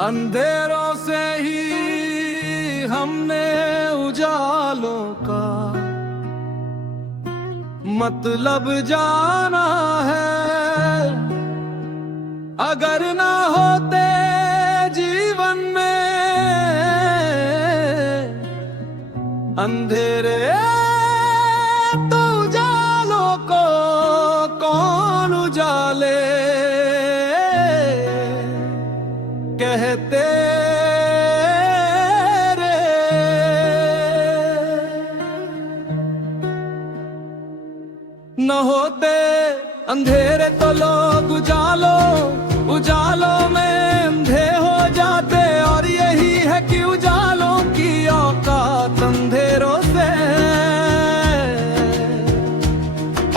अंधेरों से ही हमने उजालों का मतलब जाना है। अगर ना होते जीवन में अंधेरे तो उजालों को कौन उजाले। कहते रे न होते अंधेरे तो लोग उजालों में अंधे हो जाते। और यही है कि उजालों की औकात अंधेरों से।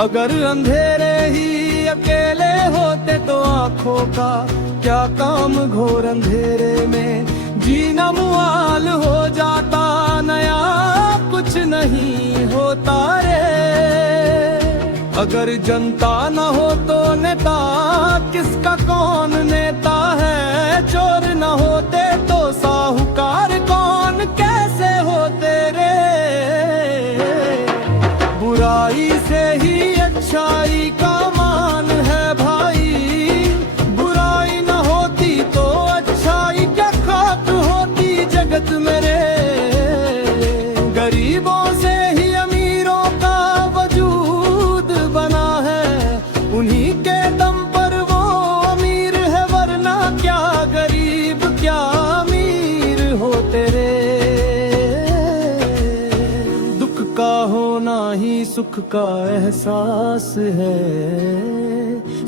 अगर अंधेरे ही अकेले होते तो आंखों का क्या काम घोर अंधेरे में जीना मुहाल हो जाता। नया कुछ नहीं होता रे। अगर जनता न हो तो नेता किसका कौन नेता है। चोर न होते तो साहूकार कौन कैसे होते रे। बुराई से ही अच्छाई का मान है भाई। बुराई न होती तो अच्छाई क्या खाक होती जगत मेरे। गरीबों से ही अमीरों का वजूद बना है। उन्हीं के दम पर वो अमीर है वरना क्या गरीब क्या अमीर होते रे। दुख का होना ही सुख का एहसास है।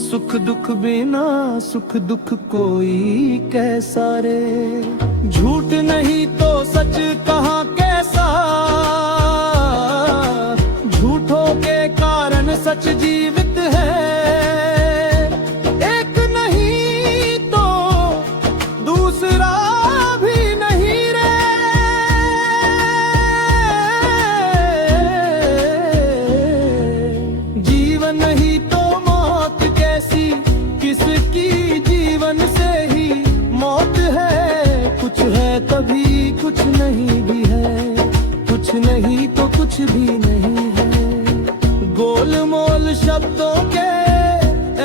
सुख दुख बिना सुख दुख कोई कैसा रे। झूठ नहीं तो सच कहाँ कैसा। झूठों के कारण सच जीवित है। एक नहीं तो दूसरा भी नहीं रे। जीवन ही तो मौत कैसी किसकी जीवन से ही मौत है। कुछ है कभी कुछ नहीं भी है। कुछ नहीं तो कुछ भी नहीं है। गोलमोल शब्दों के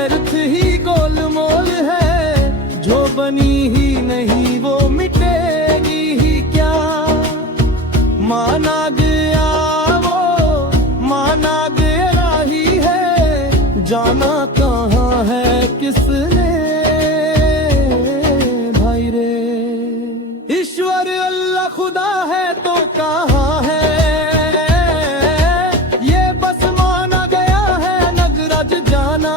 अर्थ ही गोलमोल है। जो बनी ही नहीं वो मिटेगी ही क्या। माना गया वो माना गया ही है। जाना कहाँ है किसने भाई रे। ईश्वर अल्लाह खुदा है तो कहाँ है। ये बस माना गया है नगरज जाना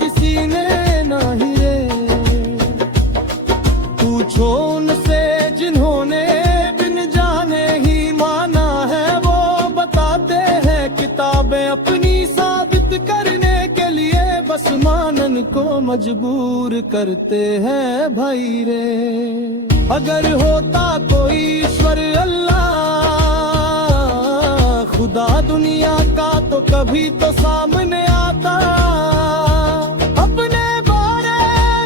किसी ने नहीं रे। पूछो उनसे जिन्होंने बिन जाने ही माना है। वो बताते हैं किताबें अपनी साबित करने के लिए बस मानन को मजबूर करते हैं भाई रे। अगर होता कोई ईश्वर अल्लाह खुदा दुनिया का तो कभी तो सामने आता। अपने बारे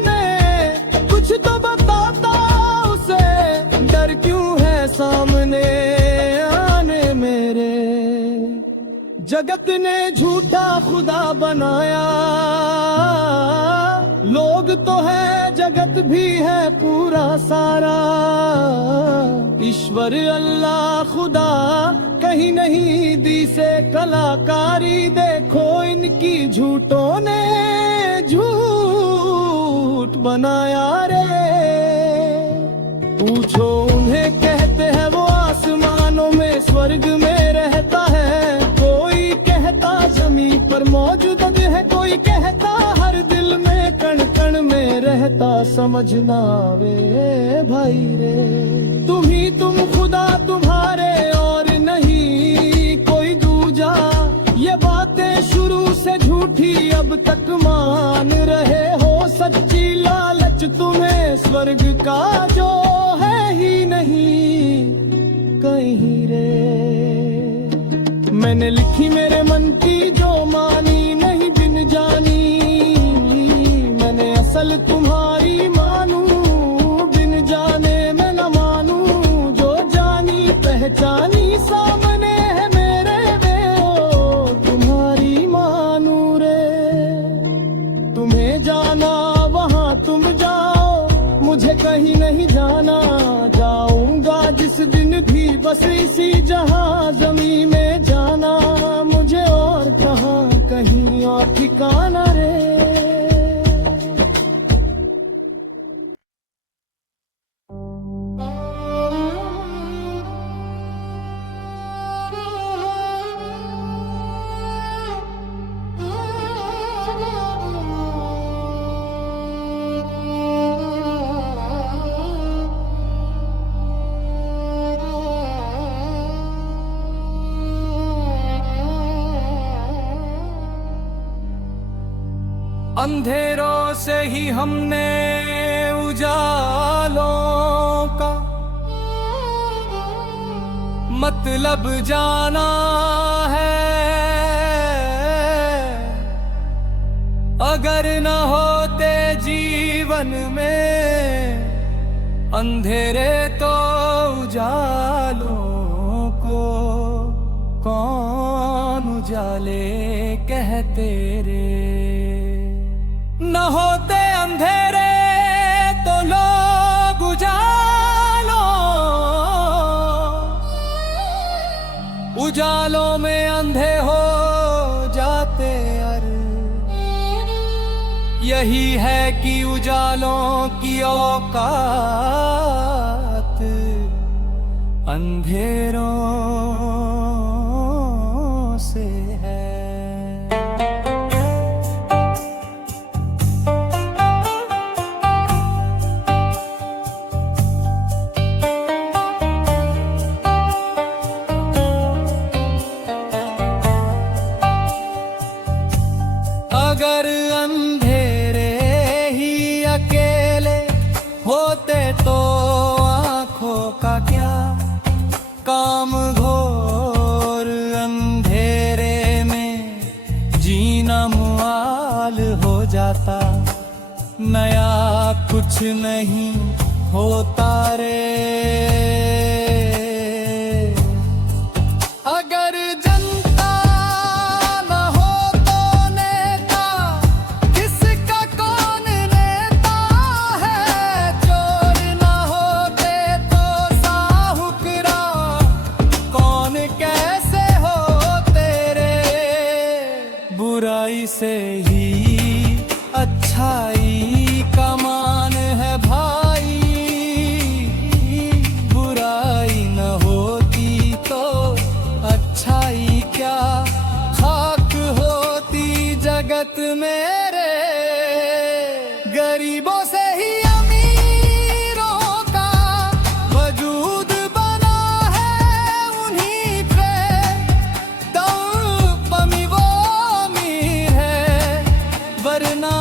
में कुछ तो बताता। उसे डर क्यों है सामने आने मेरे। जगत ने झूठा खुदा बनाया। लोग तो है जगत भी है पूरा सारा। ईश्वर अल्लाह खुदा कहीं नहीं दी से कलाकारी। देखो इनकी झूठों ने झूठ बनाया रे। पूछो उन्हें कहते हैं वो आसमानों में स्वर्ग में रहता है। कोई कहता जमीन पर मौजूद है। कोई कहता हर दिल में कण कण में रहता। समझना वे भाई रे। तुम खुदा तुम्हारे और नहीं कोई दूजा। ये बातें शुरू से झूठी अब तक मान रहे हो। सच्ची लालच तुम्हें स्वर्ग का जो है ही नहीं कहीं रे। मैंने लिखी मेरे मन की जो मानी नहीं बिन जानी। मैंने असल तुम्हारी मानू बिन बस इसी जहां जमी में जाना मुझे, और कहाँ कहीं और ठिकाना रे। अंधेरों से ही हमने उजालों का मतलब जाना है। अगर न होते जीवन में अंधेरे तो उजालों को कौन उजाले कहते रे। न होते अंधेरे तो लोग उजालों, उजालों में अंधे हो जाते अर। यही है कि उजालों की औकात अंधेरों से है। अगर अंधेरे ही अकेले होते तो आँखों का क्या काम, घोर अंधेरे में जीना मुहाल हो जाता। नया कुछ नहीं होता रे। अगर जनता न हो तो नेता, किसका कौन नेता है। चोर न होते तो साहूकार, कौन कैसे होते रे। बुराई से ही अच्छाई का मान है भाई। बुराई न होती तो अच्छाई क्या खाक होती जगत मेरे। गरीबों से ही अमीरों का वजूद बना है। उन्हीं पे दम वो अमीर है, वरना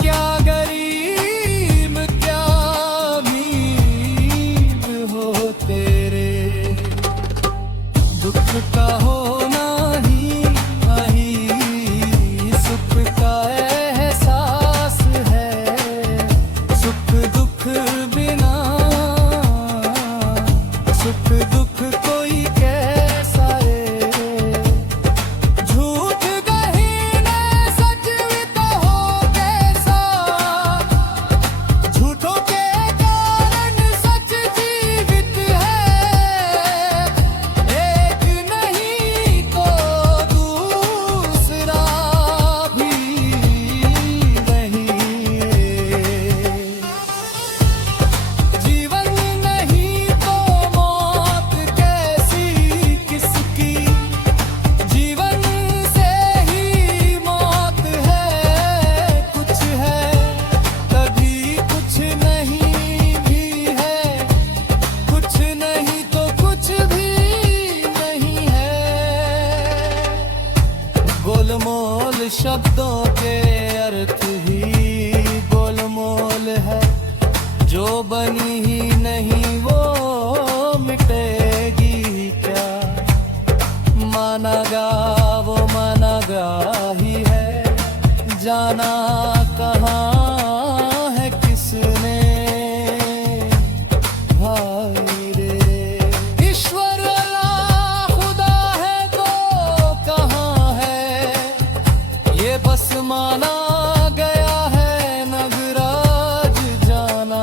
क्या गरीब क्या अमीर हो तेरे। दुख का होना ही सुख का एहसास है। सुख दुख बिना सुख दुख कोई कैसा रे। झूठ गहीने सच भी तो हो कैसा। झूठों के कारण सच जीवित है। एक नहीं तो दूसरा भी वही है। जीवन नहीं तो मौत कैसी किसकी। जीवन से ही मौत है। कुछ है तभी कुछ नहीं भी है। कुछ नहीं तो कुछ भी नहीं है। गोलमोल शब्दों के अर्थ ही गोलमोल है। जो बनी ही नहीं वो मिटेगी क्या। माना गा वो माना गा ही है। जाना कहाँ है किसने भाई रे। ईश्वर अल्लाह खुदा है तो कहाँ है। ये बस माना गया है नगराज जाना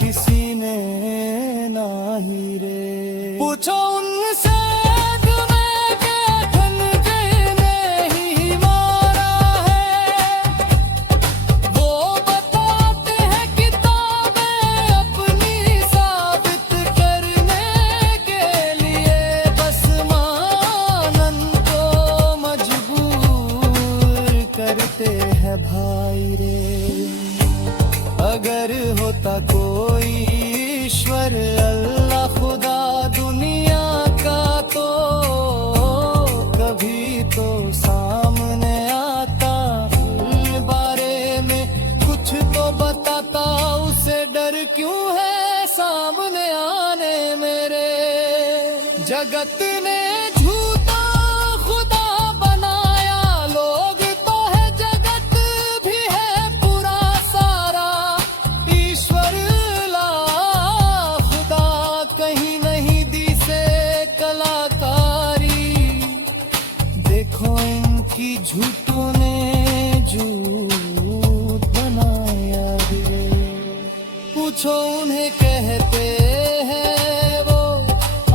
किसी ने ना भाई रे। अगर होता कोई ईश्वर अल्लाह खुदा दुनिया का तो कभी तो सामने आता, बारे में कुछ तो बताता, उसे डर क्यों है सामने आने मेरे। जगत ने झूठा खुदा बनाया, लोग तो है जगत भी है पूरा सारा, ईश्वर ला खुदा कहीं नहीं दी से कलाकारी। देखो इनकी झूठों ने झूठ बनाया है। पूछो उन्हें कहते हैं वो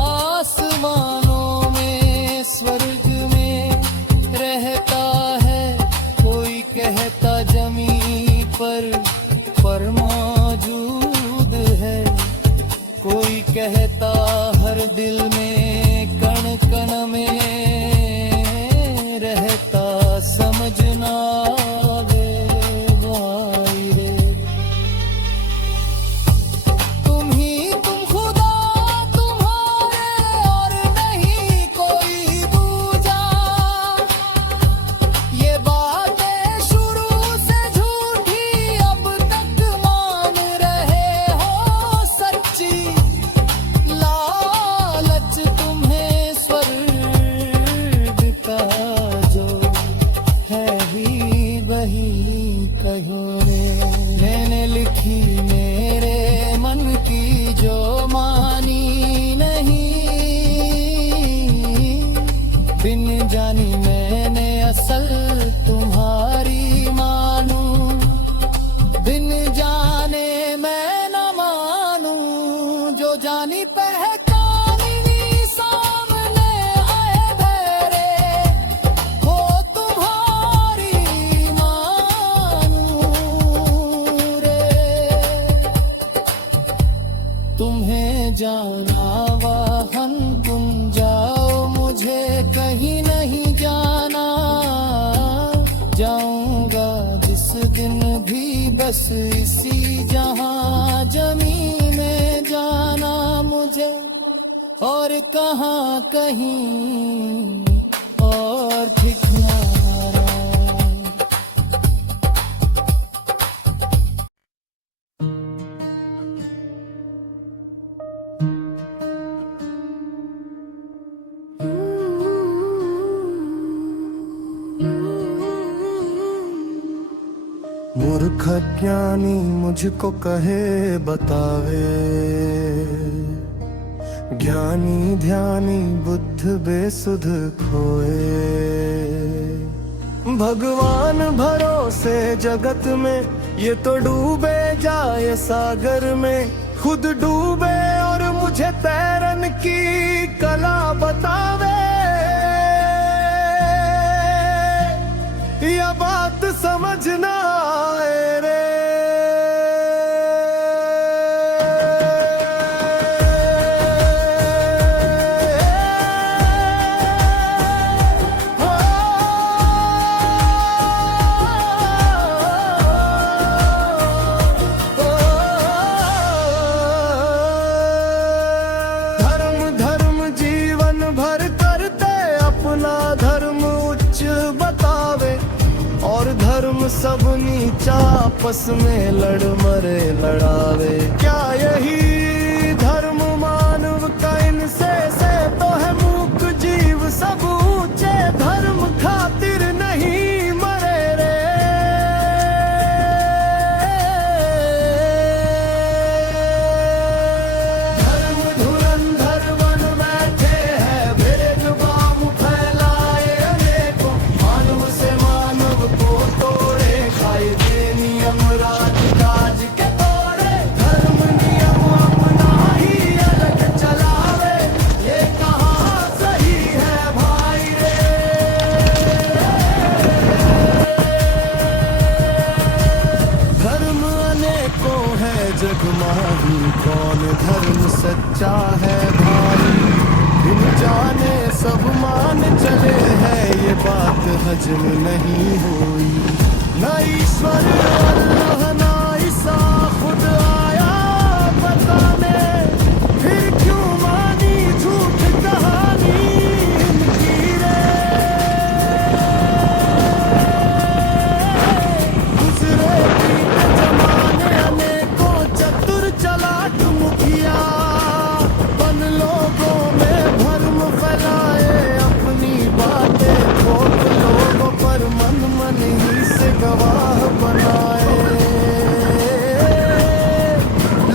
आसमानों में स्वर्ग में रहता है, कोई कहता जमीन पर मौजूद है, कोई कहता हर दिल में कण कण में रहता। समझना रे भाई रे, तुम खुदा तुम्हारे और नहीं कोई दूजा। ये बातें शुरू से झूठी अब तक मान रहे हो सच्ची। लालच तुम्हें स्वर्ग का जो है ही वही कहो रे। मैंने लिखी मेरे मन की जो मानी नहीं, बिन जानी मैंने असल तुम्हारी मानू, बिन जाने मैं न मानू। जो जानी पहचानी सामने आए धरे, वो तुम्हारी मानू रे। तुम्हें जाना वाहन तुम जाओ, मुझे कहीं नहीं जाना। जाऊंगा जिस दिन भी बस इसी जहां जमीन में जाना मुझे, और कहाँ कहीं और ठिकाना। मूर्ख ज्ञानी मुझको कहे बतावे, ज्ञानी ध्यानी बुद्ध बेसुध खोए। भगवान भरोसे जगत में ये तो डूबे जाए सागर में, खुद डूबे और मुझे तैरन की कला बतावे। यह बात समझना आए रे। धर्म धर्म जीवन भर करते अपना धर्म उच्च बतावे, और धर्म सब नीचा आपस में लड़ मरे लड़ावे। क्या यही धर्म मानव का इनसे से तो है मूक जीव सब ऊंचे, धर्म खातिर नहीं मरे रे। धर्म धुरंधर बन बैठे हैं, भेदभाव फैलाए अनेकों, मानव से मानव को तोड़े, खाए दे नियम राज काज के तोड़े। धर्म नियम हजम नहीं हुई। ना ईश्वर अल्लाह ना ईसा खुद आया बताने, फिर क्यों मानी झूठ कहानी इनकी रे। गुजरे बीते जमाने अनेकों चतुर चलाक मुखिया, बन लोगों में भरम फैलाए अपनी बातें ठोक लोगों पर मन मन ही से गवाह बनाए।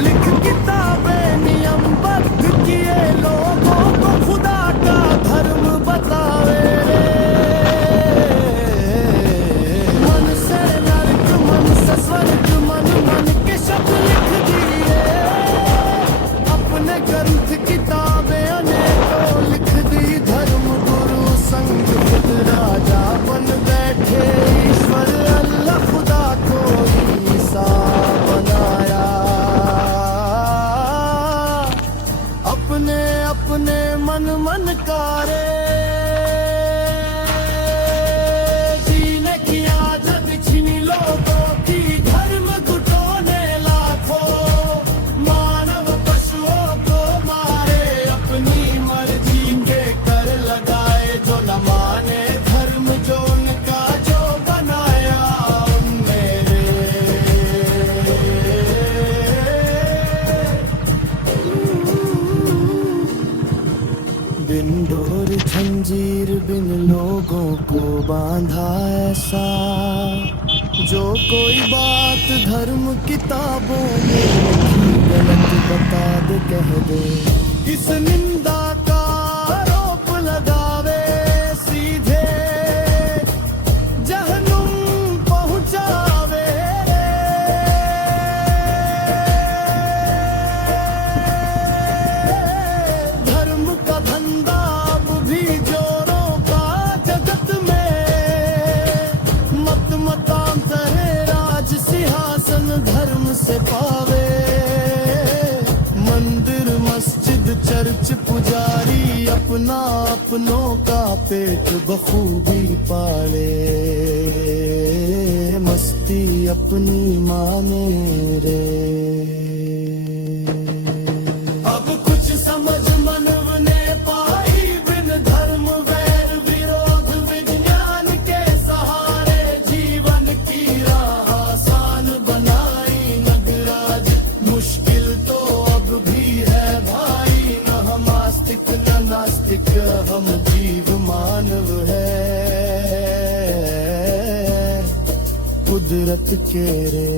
लिख किताबें नियमबद्ध किए लोगों को खुदा का धर्म बतावे रे। मन से नर्क मन से स्वर्ग मन मन के शब्द लिख दिए, अपने ग्रंथ किताबें अनेकों लिख दी। धर्म गुरु संग खुद राजा बन बैठे, ईश्वर अल्लाह खुदा को ईसा बनाया। अपने अपने मन मन कारे जीने की आदत छिनी लोगों की, धर्म घुटोने लाखों मानव पशुओं को मारे। अपनी मर्जी के कर लगाए जो न माने धर्म, जो उनका जो बनाया उनने बिन डोर जंजीर बिन लोगों को बांधा ऐसा, जो कोई बात धर्म किताबों में लिखी गलत बता दे कह दे। इस निंदा का आरोप लगावे सीधे जहनुम पहुंचावे। धर्म का धंधा अब भी जोरों का जगत में, मत मतांतर राज सिंहासन धर्म से पावे। मंदिर मस्जिद चर्च पुजारी अपना अपनों का पेट बखूबी पाले, मस्ती अपनी माने रे। अब कुछ समझ मनव ने पाई बिन धर्म वैर विरोध विज्ञान के सहारे, जीवन की राह आसान बनाई नगराज। मुश्किल तो अब भी है भाई, न हम आस्तिक न नास्तिक हम जीव मानव है कुदरत के रे।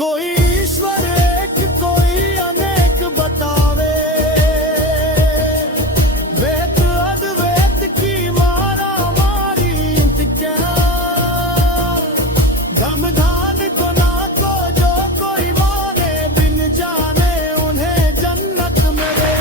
कोई ईश्वर एक कोई अनेक बतावे, वेद अद्वैत की मारा मारी क्या। धम धान को ना को जो कोई माने, बिन जाने उन्हें जन्नत में रे।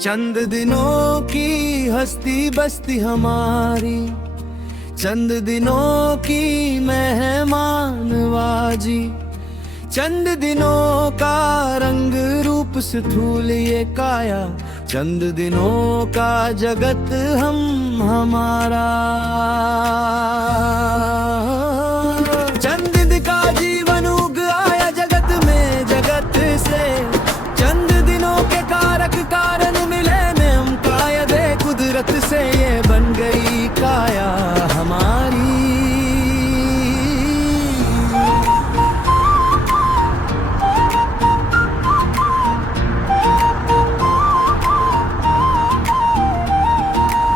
चंद दिनों की हस्ती बस्ती हमारी, चंद दिनों की मेहमानवाजी, चंद दिनों का रंग रूप स्थूल ये काया, चंद दिनों का जगत हम हमारा। चंद दिन का जीवन उग आया जगत में जगत से, चंद दिनों के कारक कारण मिले में हम काया दे कुदरत से, ये बन गई काया हमारी।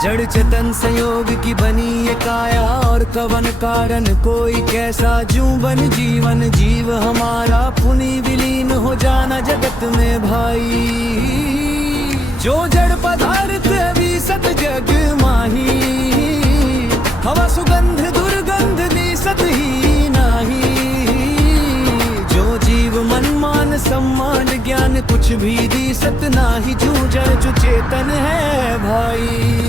जड़ अचेतन संयोग की बनी ये काया, और कवन कारण कोई कैसा जूं बन जीवन। जीव हमारा पुनि विलीन हो जाना जगत में भाई। जो जड़ पदार्थ भी सत जग माही, हवा सुगंध दुर्गंध दिसत ही नाही। जो जीव मन मान सम्मान ज्ञान कुछ भी दिसत नाही। जो जड़ जो चेतन है भाई।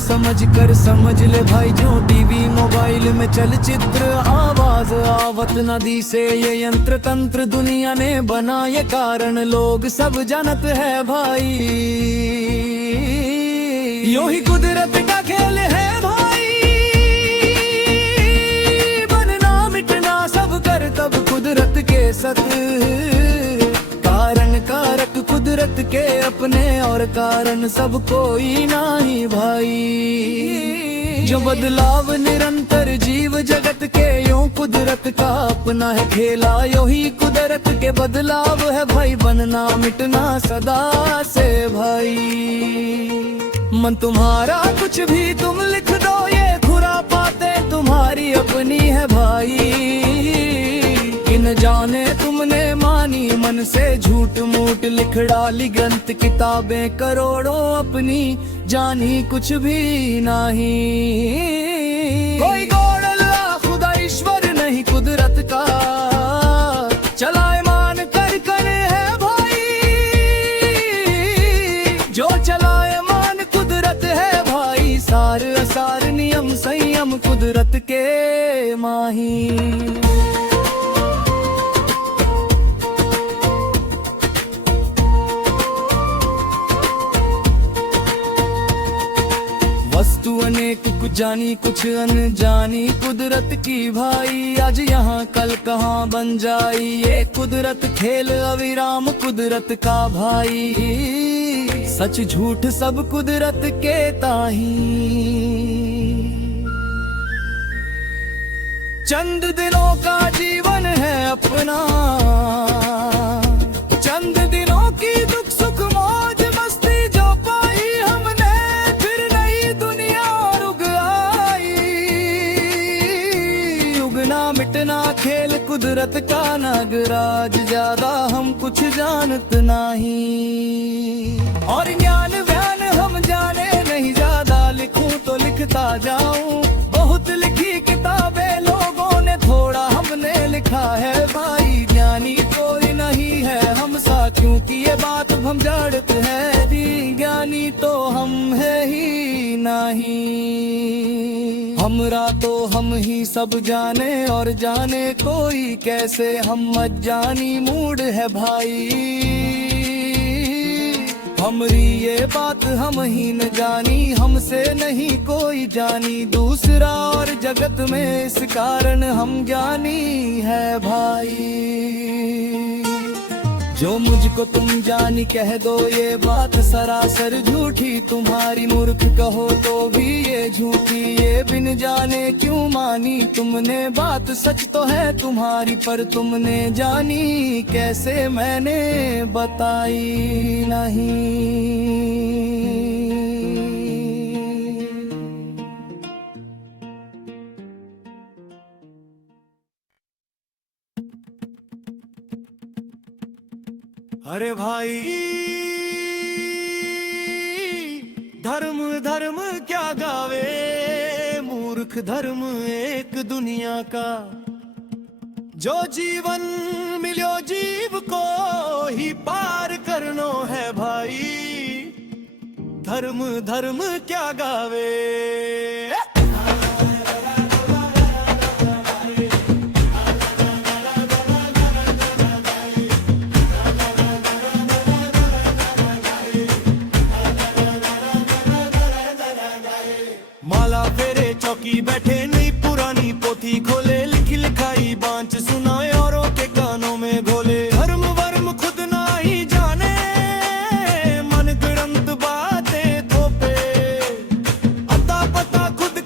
समझ कर समझ ले भाई, जो टीवी मोबाइल में चलचित्र आवाज आवत नदी से ये यंत्र तंत्र दुनिया ने बना ये कारण लोग सब जानत है भाई। यो ही कुदरत का खेल है भाई, बनना मिटना सब कर तब कुदरत के सत। कारण कारक कुदरत के अपने और कारण सब कोई नाही भाई। जो बदलाव निरंतर जीव जगत के यूं कुदरत का अपना है खेला। यो ही कुदरत के बदलाव है भाई, बनना मिटना सदा से भाई। मन तुम्हारा कुछ भी तुम लिख दो, ये खुरापातें तुम्हारी अपनी है भाई। न जाने तुमने मानी मन से झूठ मूठ लिख डाली ग्रंथ किताबें करोड़ों अपनी, जानी कुछ भी नहीं। कोई गौर अल्लाह खुदा ईश्वर नहीं कुदरत का, चलाए मान कर करे है भाई। जो चलाए मान कुदरत है भाई, सार असार नियम संयम कुदरत के माही। वस्तु अनेक कुछ जानी कुछ अनजानी कुदरत की भाई। आज यहाँ कल कहाँ बन जाई ये कुदरत खेल अविराम कुदरत का भाई। सच झूठ सब कुदरत के ताही। चंद दिनों का जीवन है अपना, चंद दिनों की दुख सुख मौज मस्ती जो पाई हमने, फिर नई दुनिया और उग आई। उगना मिटना खेल कुदरत का नागराज, ज्यादा हम कुछ जानत नहीं। और ज्ञान व्यान हम जाने नहीं, ज्यादा लिखूं तो लिखता जाऊं। बहुत लिखी किताबें लोगों ने, थोड़ा हमने लिखा है भाई। ज्ञानी कोई नहीं है हम सा, क्योंकि ये बात हम जानते हैं दी। ज्ञानी तो हम है ही नहीं। हमरा तो हम ही सब जाने, और जाने कोई कैसे हम अज्ञानी मूड है भाई। हमरी ये बात हम ही न जानी, हमसे नहीं कोई जानी दूसरा। और जगत में इस कारण हम ज्ञानी है भाई। जो मुझको तुम जानी कह दो ये बात सरासर झूठी, तुम्हारी मूर्ख कहो तो भी ये झूठी। ये बिन जाने क्यों मानी तुमने बात, सच तो है तुम्हारी पर तुमने जानी कैसे मैंने बताई नहीं। अरे भाई धर्म धर्म क्या गावे, मूर्ख धर्म एक दुनिया का। जो जीवन मिलो जीव को ही पार करनो है भाई। धर्म धर्म क्या गावे। माला फेरे चौकी बैठे नहीं पुरानी पोथी खोले, लिखी लिखाई बांच सुनाए औरों के कानों में घोले। धर्म वर्म खुद ना ही जाने, मन गड़ंत बातें थोपे। अता पता खुद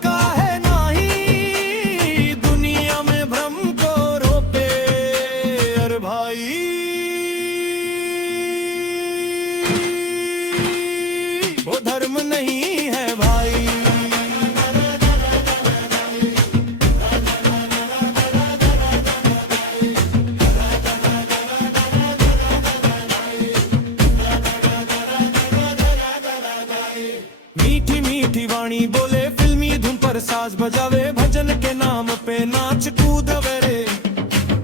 साज बजावे, भजन के नाम पे नाच कूद रे,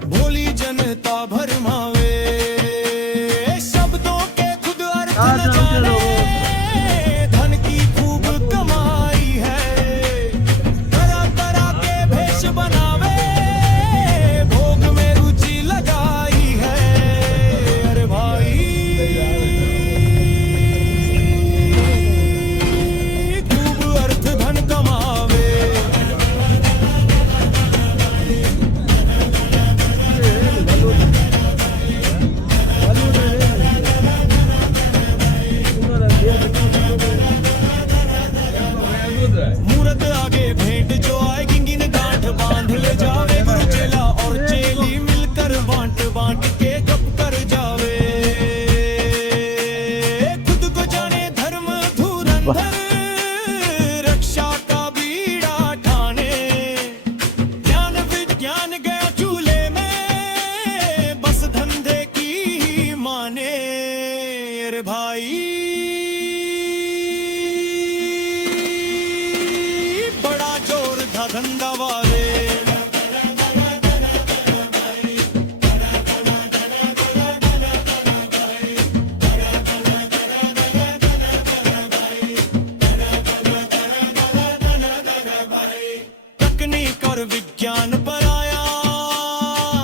भोली जनता भरमावे, शब्दों के खुद अर्थ न जाने, धन की खूब कमाई है, तरह तरह के भेष बनावे, भोग में रुचि लगाई है। अरे भाई खूब अर्थ धन कमावे, मूरत आगे भेंट जो आए, गिंगिन गांठ बांध ले जावे, गुरु चेला और चेली मिलकर बांट बांट के गप कर जावे, खुद को जाने धर्म धुरंधर, रक्षा का बीड़ा ठाने, ज्ञान विज्ञान गया चूल्हे में, बस धंधे की ही माने। अरे भाई बड़ा जोर था धंधा वाले, तकनीक और विज्ञान पर आया,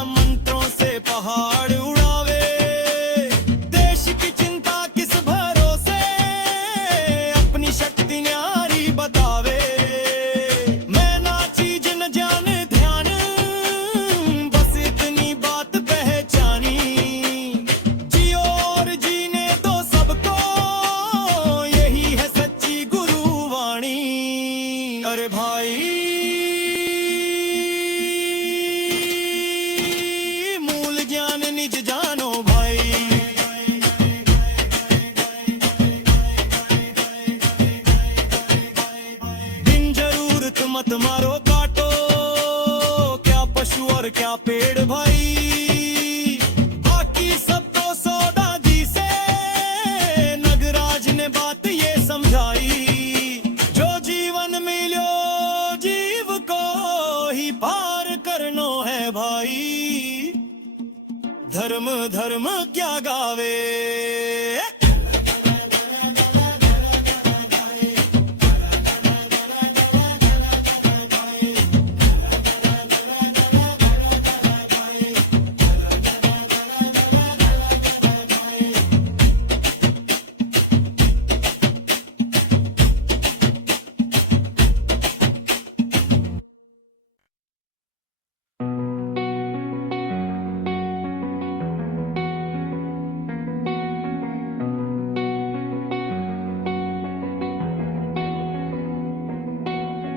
मंत्रों से पहाड़ उड़ावे, देश की चिंता किस भरोसे, अपनी शक्ति न्यारी बतावे, मैं ना चीज न जान ध्यान, बस इतनी बात पहचानी, जियो और जीने दो सबको, यही है सच्ची गुरुवाणी। अरे भाई मूल ज्ञान निज जानो भाई, बिन जरूरत मत मारो काटो, क्या पशु और क्या पेड़ भाई, बाकी सब तो सौदा जी से, नगराज ने बात ये समझाई, जो जीवन मिलो जीव को ही पार करनो है भाई, धर्म धर्म क्या गावे।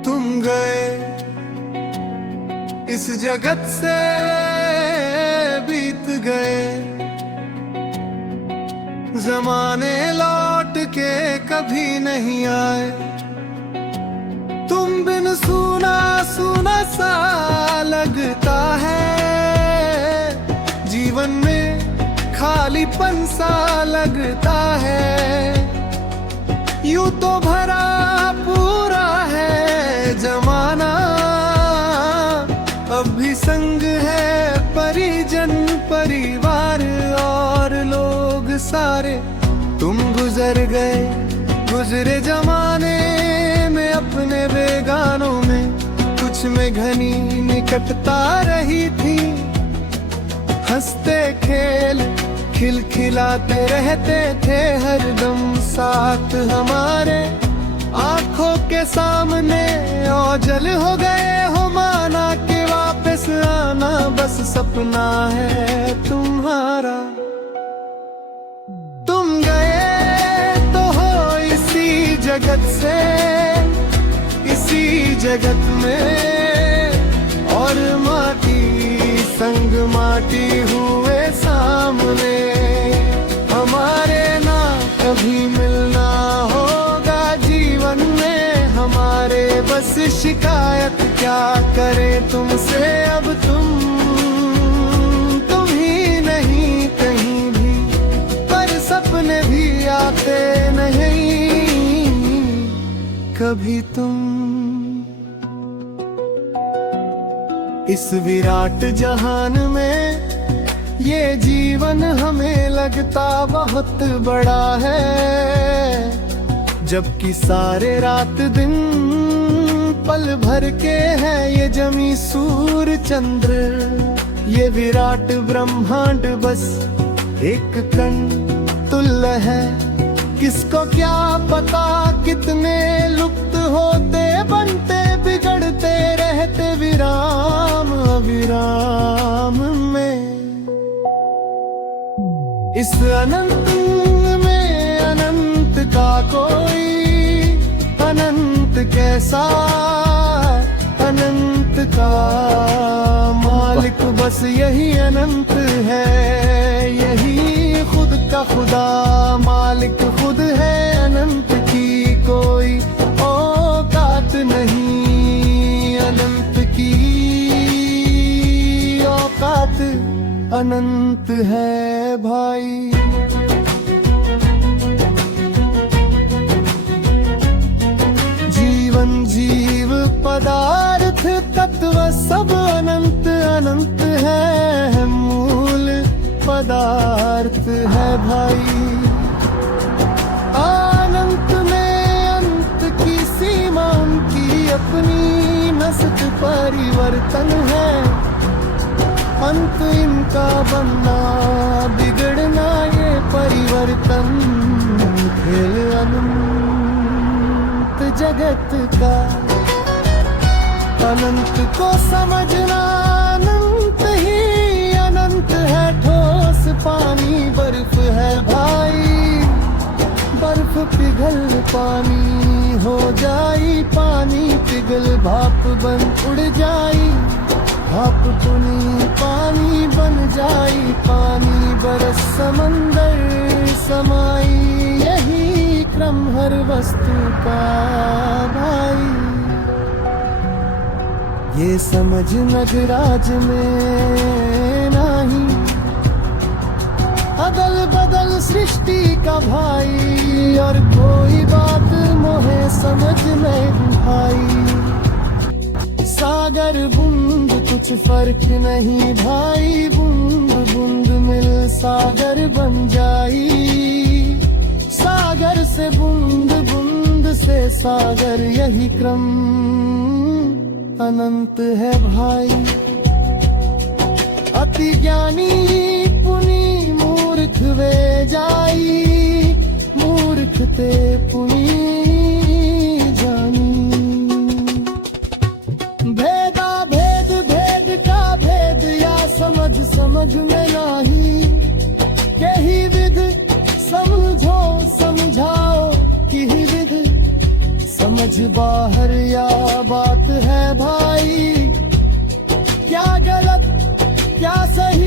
तुम गए इस जगत से, बीत गए जमाने, लौट के कभी नहीं आए, तुम बिन सुना सुना सा लगता है, जीवन में खालीपन सा लगता है, यूं तो भरा पूरा है जमाना, अब भी संग है परिजन परिवार और लोग सारे, तुम गुजर गए गुजरे जमाने में, अपने बेगानों में कुछ में घनी निकटता रही थी, हंसते खेल खिलखिलाते रहते थे हरदम साथ हमारे, आंखों के सामने ओझल हो गए हो, माना के वापस आना बस सपना है तुम्हारा, तुम गए तो हो इसी जगत से, इसी जगत में, और माटी संग माटी हुए सामने, हमारे ना कभी मिलना होगा जीवन में हमारे, बस शिकायत क्या करें तुमसे, अब तुम ही नहीं कहीं भी, पर सपने भी आते नहीं कभी तुम इस विराट जहान में ये जीवन हमें लगता बहुत बड़ा है, जबकि सारे रात दिन पल भर के हैं ये जमी सूर्य चंद्र। ये विराट ब्रह्मांड बस एक कण तुल्य है, किसको क्या पता कितने लुप्त होते बनते बिगड़ते रहते विराम अविराम में। इस अनंत में अनंत का कोई अनंत कैसा, अनंत का मालिक बस यही अनंत है, यही खुद का खुदा मालिक खुद है। अनंत की कोई औकात नहीं, अनंत की औकात अनंत है भाई। जीवन जीव पदार्थ तत्व सब अनंत अनंत है, मूल पदार्थ है भाई। अनंत में अंत की सीमा उनकी अपनी नस्ल परिवर्तन है, अंत इनका बनना बिगड़ना ये परिवर्तन खेल अनंत जगत का। अनंत को समझना अनंत ही अनंत है, ठोस पानी बर्फ है भाई, बर्फ पिघल पानी हो जाई, पानी पिघल भाप बन उड़ जाई, भाप पुनी पानी बन जाई, पानी बरस समंदर समाई, यही क्रम हर वस्तु का भाई। ये समझ नगराज में नहीं, अदल बदल सृष्टि का भाई, और कोई बात मोहे समझ में भाई। सागर बूंद कुछ फर्क नहीं भाई, बूंद बूंद मिल सागर बन जाई, सागर से बूंद बूंद से सागर, यही क्रम अनंत है भाई। अति ज्ञानी पुनी मूर्ख वे जाई, मूर्ख ते पुनी जानी। भेदा भेद भेद का भेद या समझ समझ में नाही, यही विध समझो समझाओ की विध, समझ बाहर या बात है भाई। क्या गलत क्या सही